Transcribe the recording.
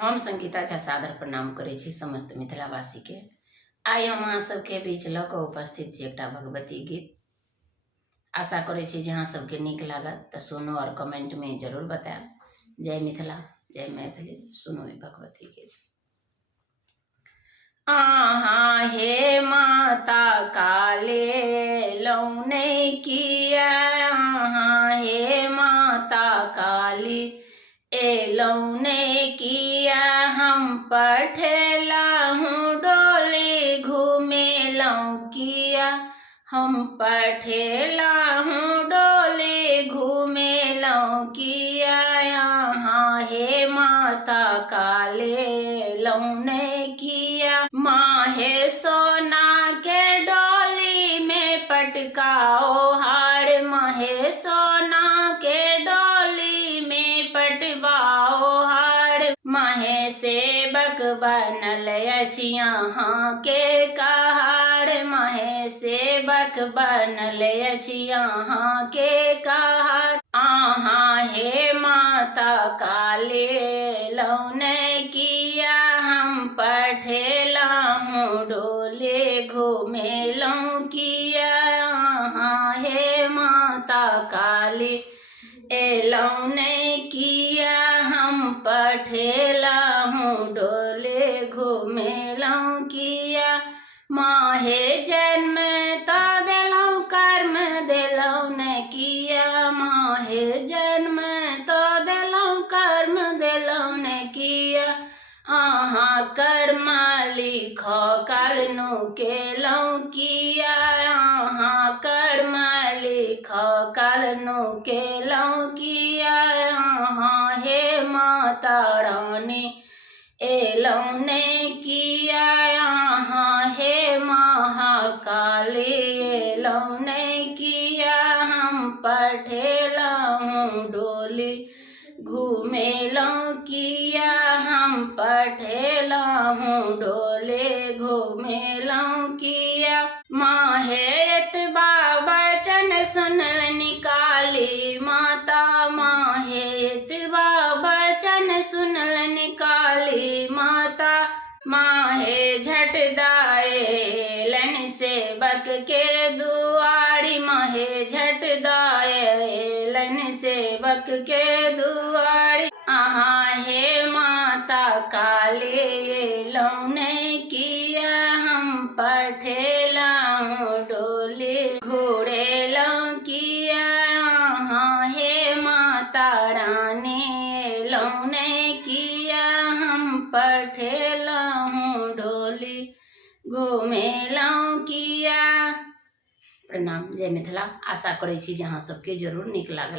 हम संगीता झा सादर प्रणाम करै छी समस्त मिथिलावासी के। आइ हम अहाँ सबके बीच लऽ कऽ उपस्थित छी एकटा भगवती गीत। आशा करै छी जे अहाँ सबके नीक लागत तऽ सुनू और कमेंट में जरूर बताएब। जय मिथिला, जय मैथिली। सुनू ई भगवती गीत। आहाँ हे माता काले लौने किया, आहाँ हे माता काली एलौने किया। हम पठेला हूँ डोली घूमेलौं किया, हम पठेला हूँ डोली घूमेलौं किया। यहाँ हे माता काले लौने किया, माहे सोना के डोली में पटकाओ हार, माहे सोना के डोली में पटवाओ हार। माहे सेवक बनल अछि यहाँ के कहार, माहे सेवक बनल अछि यहाँ के कहार। आहाँ हे माता काले लौने किया, हम पठेला हूँ डोले घूमेलौं किया। आहाँ हे माता काली एलौने किया, हम पठेला हूँ डोले घूमेलौं किया। माहे जन्म तो देलौं कर्म देलौं न किया, माहे जन्म तो देलौं कर्म देलौं न किया। आहाँ कर्म लिखो कालनु केलौं किया, आहाँ कर्म लिखो कालनु केलौं किया। आहाँ हे माता रानी एलौने किया, आहाँ हे महाकाली एलौने किया। हम पठेला हूँ डोली घूमेलौं किया, हम पठेला हूँ डोले घूमेलौं किया। माहे एतबा वचन सुनल निकाली माता, माहे एतबा वचन सुनल निकाली माता। माहे झट दाएलन सेवक के दुआरी, माहे झट दाएलन सेवक के दुआरी। आहाँ हे माता काले लौने किया, हम पठेला हूँ डोले घूरेलौं किया। आहाँ हे माता रानी लौने किया, हम पठेला हूँ डोली घूमेलौं किया। प्रणाम। जय मिथिला। आशा करै छी जे अहाँ सबके जरूर नीक लागल।